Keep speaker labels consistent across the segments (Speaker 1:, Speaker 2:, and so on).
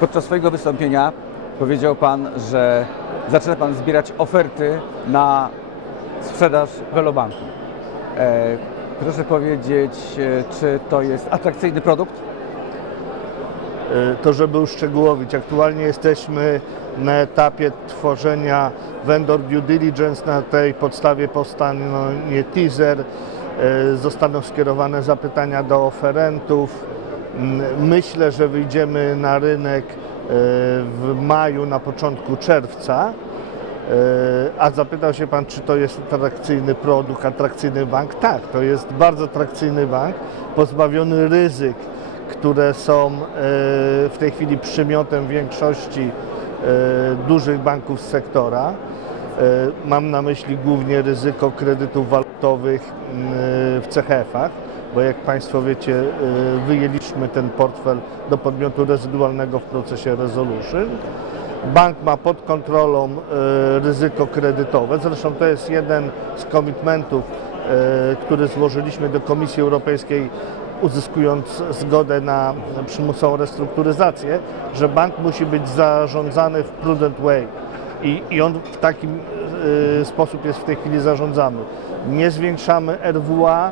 Speaker 1: Podczas swojego wystąpienia powiedział Pan, że zaczyna Pan zbierać oferty na sprzedaż Velobanku. E, proszę powiedzieć, e, czy to jest atrakcyjny produkt?
Speaker 2: E, To, żeby uszczegółowić, aktualnie jesteśmy na etapie tworzenia vendor due diligence. Na tej podstawie powstanie teaser, e, zostaną skierowane zapytania do oferentów. Myślę, że wyjdziemy na rynek e, w maju, na początku czerwca. E, A zapytał się Pan, czy to jest atrakcyjny produkt, atrakcyjny bank? Tak, to jest bardzo atrakcyjny bank, pozbawiony ryzyk, które są e, w tej chwili przymiotem większości dużych banków z sektora. Mam na myśli głównie ryzyko kredytów walutowych w CHF-ach, bo jak Państwo wiecie, e, wyjęliśmy ten portfel do podmiotu rezydualnego w procesie resolution. Bank ma pod kontrolą e, ryzyko kredytowe. Zresztą to jest jeden z komitmentów, e, który złożyliśmy do Komisji Europejskiej, uzyskując zgodę na przymusową restrukturyzację, że bank musi być zarządzany w prudent way. I, i on w taki e, sposób jest w tej chwili zarządzany. Nie zwiększamy RWA,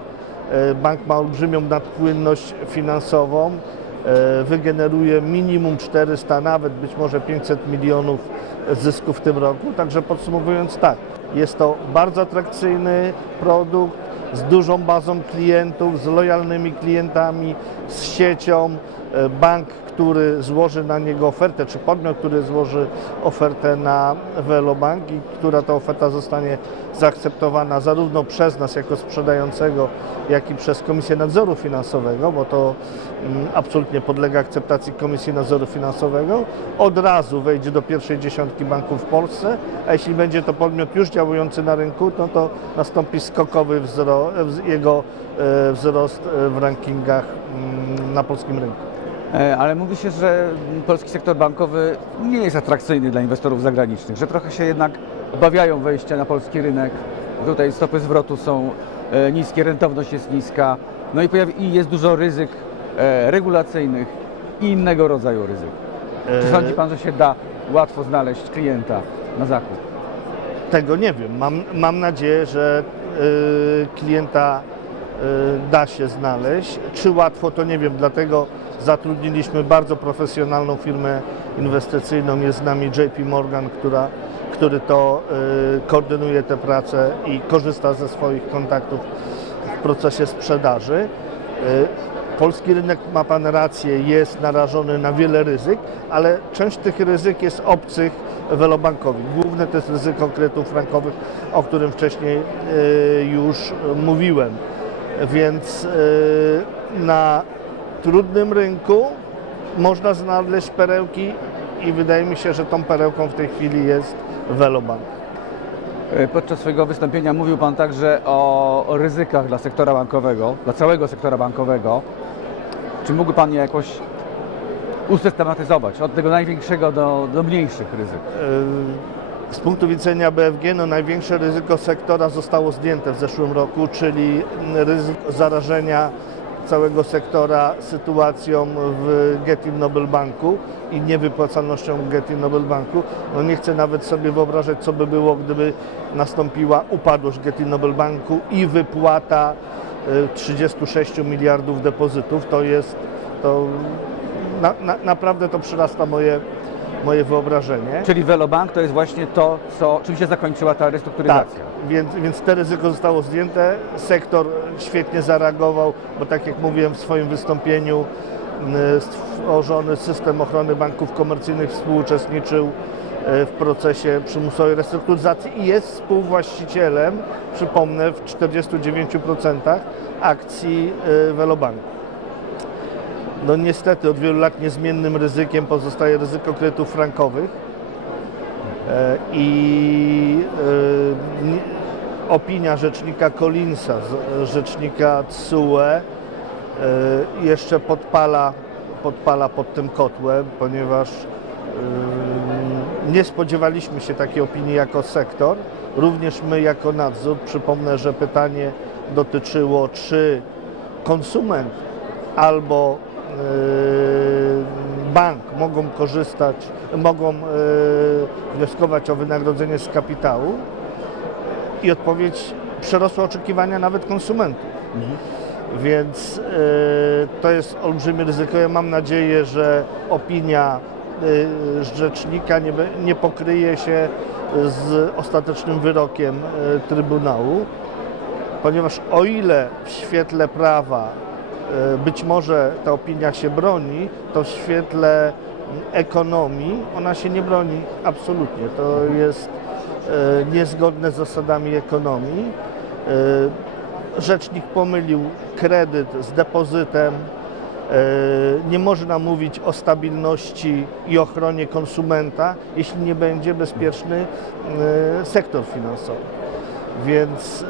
Speaker 2: bank ma olbrzymią nadpłynność finansową, e, wygeneruje minimum 400, nawet być może 500 milionów zysku w tym roku. Także podsumowując tak, jest to bardzo atrakcyjny produkt z dużą bazą klientów, z lojalnymi klientami, z siecią. E, Bank, który złoży na niego ofertę, czy podmiot, który złoży ofertę na Velobank i która ta oferta zostanie zaakceptowana zarówno przez nas jako sprzedającego, jak i przez Komisję Nadzoru Finansowego, bo to mm, absolutnie podlega akceptacji Komisji Nadzoru Finansowego, od razu wejdzie do pierwszej dziesiątki banków w Polsce, a jeśli będzie to podmiot już działający na rynku, no to nastąpi skokowy wzro, wz- jego e, wzrost w rankingach mm, na polskim rynku.
Speaker 1: E, Ale mówi się, że polski sektor bankowy nie jest atrakcyjny dla inwestorów zagranicznych, że trochę się jednak obawiają wejścia na polski rynek. Tutaj stopy zwrotu są e, niskie, rentowność jest niska, no i, pojawi, i jest dużo ryzyk e, regulacyjnych i innego rodzaju ryzyk. Czy sądzi Pan, że się da łatwo znaleźć klienta na zakup?
Speaker 2: Tego nie wiem. Mam, mam nadzieję, że klienta da się znaleźć. Czy łatwo, to nie wiem, dlatego zatrudniliśmy bardzo profesjonalną firmę inwestycyjną. Jest z nami JP Morgan, która, który to y, koordynuje tę pracę i korzysta ze swoich kontaktów w procesie sprzedaży. Y, Polski rynek, ma Pan rację, jest narażony na wiele ryzyk, ale część tych ryzyk jest obcych welobankowi. Główne to jest ryzyko kredytów frankowych, o którym wcześniej y, już mówiłem. Więc y, na trudnym rynku można znaleźć perełki i wydaje mi się, że tą perełką w tej chwili jest Velobank.
Speaker 1: E, Podczas swojego wystąpienia mówił Pan także o, ryzykach dla sektora bankowego, dla całego sektora bankowego. Czy mógłby Pan je jakoś usystematyzować od tego największego do, do mniejszych ryzyk?
Speaker 2: Y, Z punktu widzenia BFG no, największe ryzyko sektora zostało zdjęte w zeszłym roku, czyli ryzyko zarażenia całego sektora sytuacją w Getin Nobel Banku i niewypłacalnością Getin Nobel Banku. No nie chcę nawet sobie wyobrażać, co by było, gdyby nastąpiła upadłość Getin Nobel Banku i wypłata y, 36 miliardów depozytów. To jest, to na, na, naprawdę to przyrasta moje, moje wyobrażenie.
Speaker 1: Czyli Velobank to jest właśnie to, co, czym się zakończyła ta
Speaker 2: Tak,
Speaker 1: restrukturyzacja.
Speaker 2: więc, więc te ryzyko zostało zdjęte. Sektor świetnie zareagował, bo tak jak mówiłem w swoim wystąpieniu, stworzony system ochrony banków komercyjnych współuczestniczył e, w procesie przymusowej restrukturyzacji i jest współwłaścicielem, przypomnę, w 49% akcji e, Velobanku. No niestety od wielu lat niezmiennym ryzykiem pozostaje ryzyko kredytów frankowych. E, i e, ni- opinia rzecznika Collinsa, rzecznika TSUE e, jeszcze podpala, podpala pod tym kotłem, ponieważ nie spodziewaliśmy się takiej opinii jako sektor, również my jako nadzór. Przypomnę, że pytanie dotyczyło, czy konsument albo bank mogą korzystać, mogą e, wnioskować o wynagrodzenie z kapitału i odpowiedź przerosła oczekiwania nawet konsumentów. Więc e, to jest olbrzymie ryzyko. Ja mam nadzieję, że opinia rzecznika nie, nie pokryje się z ostatecznym wyrokiem Trybunału, ponieważ o ile w świetle prawa być może ta opinia się broni, to w świetle ekonomii ona się nie broni absolutnie. To jest e, niezgodne z zasadami ekonomii. E, Rzecznik pomylił kredyt z depozytem. E, Nie można mówić o stabilności i ochronie konsumenta, jeśli nie będzie bezpieczny e, sektor finansowy. Więc e,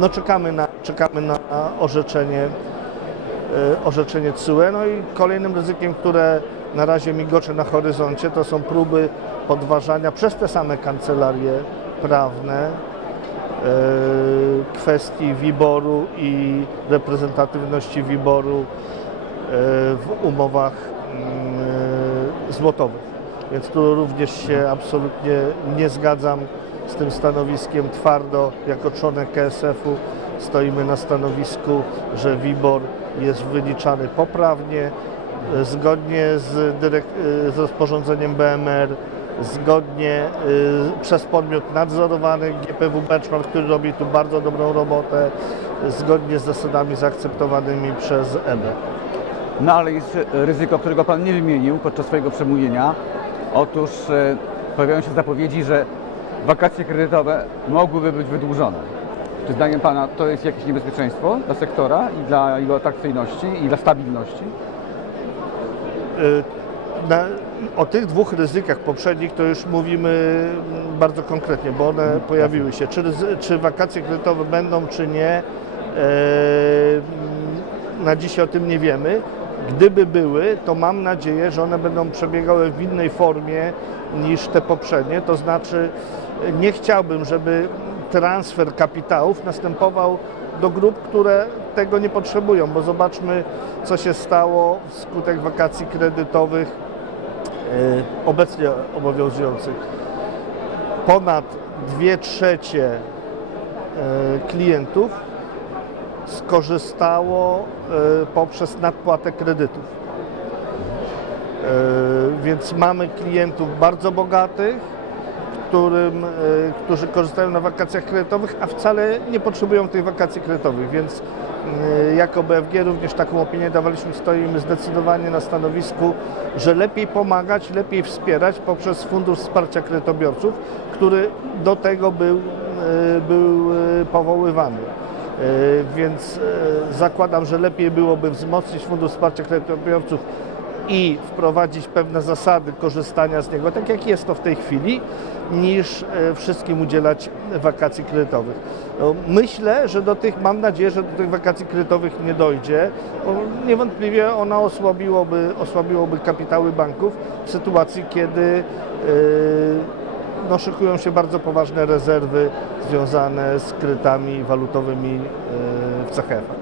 Speaker 2: no czekamy, na, czekamy na orzeczenie, e, orzeczenie TSUE. No i kolejnym ryzykiem, które na razie migocze na horyzoncie, to są próby podważania przez te same kancelarie prawne e, kwestii wyboru i reprezentatywności wyboru e, w umowach mm, złotowych. Więc tu również się absolutnie nie zgadzam z tym stanowiskiem twardo. Jako członek KSF-u stoimy na stanowisku, że WIBOR jest wyliczany poprawnie, e, zgodnie z, e, z rozporządzeniem BMR, zgodnie y, przez podmiot nadzorowany GPW Benchmark, który robi tu bardzo dobrą robotę, zgodnie z zasadami zaakceptowanymi przez EBE.
Speaker 1: No ale jest ryzyko, którego Pan nie wymienił podczas swojego przemówienia. Otóż e, pojawiają się zapowiedzi, że wakacje kredytowe mogłyby być wydłużone. Czy zdaniem Pana to jest jakieś niebezpieczeństwo dla sektora i dla jego atrakcyjności i dla stabilności?
Speaker 2: Y, Na, o tych dwóch ryzykach poprzednich to już mówimy mm, bardzo konkretnie, bo one pojawiły się. Czy, czy wakacje kredytowe będą, czy nie, e, mm, na dzisiaj o tym nie wiemy. Gdyby były, to mam nadzieję, że one będą przebiegały w innej formie niż te poprzednie. To znaczy, nie chciałbym, żeby transfer kapitałów następował do grup, które tego nie potrzebują, bo zobaczmy, co się stało wskutek wakacji kredytowych e, obecnie obowiązujących. Ponad 2 trzecie e, klientów skorzystało e, poprzez nadpłatę kredytów. Więc mamy klientów bardzo bogatych, którym, e, którzy korzystają na wakacjach kredytowych, a wcale nie potrzebują tych wakacji kredytowych, więc e, jako BFG również taką opinię dawaliśmy, stoimy zdecydowanie na stanowisku, że lepiej pomagać, lepiej wspierać poprzez Fundusz Wsparcia Kredytobiorców, który do tego był, e, był powoływany. Więc zakładam, że lepiej byłoby wzmocnić Fundusz Wsparcia Kredytobiorców i wprowadzić pewne zasady korzystania z niego, tak jak jest to w tej chwili, niż e, wszystkim udzielać wakacji kredytowych. No, Myślę, że do tych, mam nadzieję, że do tych wakacji kredytowych nie dojdzie, bo niewątpliwie ona osłabiłoby, osłabiłoby kapitały banków w sytuacji, kiedy e, no, szykują się bardzo poważne rezerwy związane z kredytami walutowymi e, w CHF.